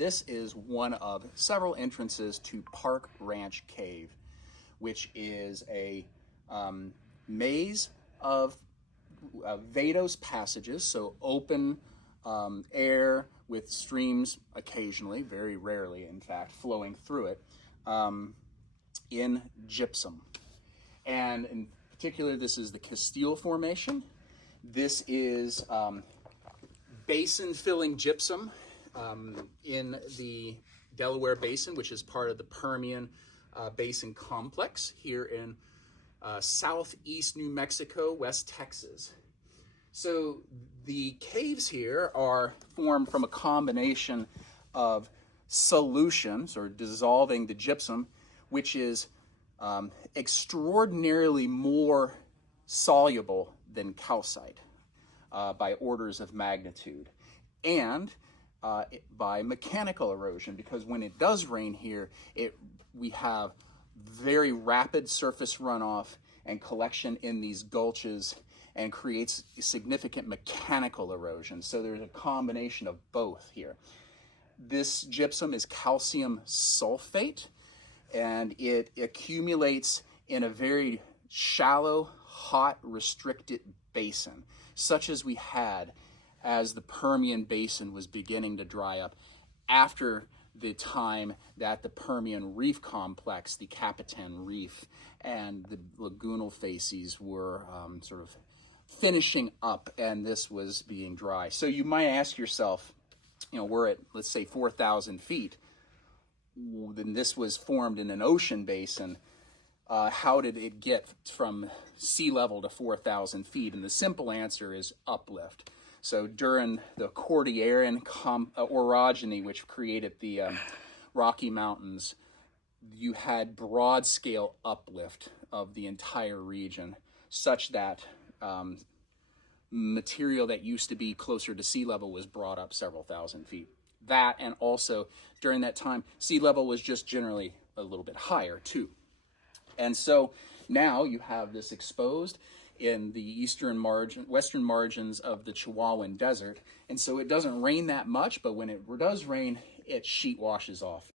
This is one of several entrances to Park Ranch Cave, which is a maze of vadose passages, so open air with streams occasionally, very rarely in fact, flowing through it, in gypsum. And in particular, this is the Castile Formation. This is basin-filling gypsum in the Delaware Basin, which is part of the Permian Basin Complex here in southeast New Mexico, West Texas. So the caves here are formed from a combination of solutions, or dissolving the gypsum, which is extraordinarily more soluble than calcite by orders of magnitude, and by mechanical erosion, because when it does rain here, we have very rapid surface runoff and collection in these gulches, and creates significant mechanical erosion. So there's a combination of both here. This gypsum is calcium sulfate, and it accumulates in a very shallow, hot, restricted basin, such as we had as the Permian Basin was beginning to dry up after the time that the Permian Reef Complex, the Capitan Reef, and the lagoonal facies were sort of finishing up, and this was being dry. So you might ask yourself, we're at, let's say, 4,000 feet. Then this was formed in an ocean basin. How did it get from sea level to 4,000 feet? And the simple answer is uplift. So during the Cordilleran orogeny, which created the Rocky Mountains, you had broad scale uplift of the entire region, such that material that used to be closer to sea level was brought up several thousand feet. That, and also during that time, sea level was just generally a little bit higher too. And so now you have this exposed in the western margins of the Chihuahuan Desert. And so it doesn't rain that much, but when it does rain, it sheet washes off.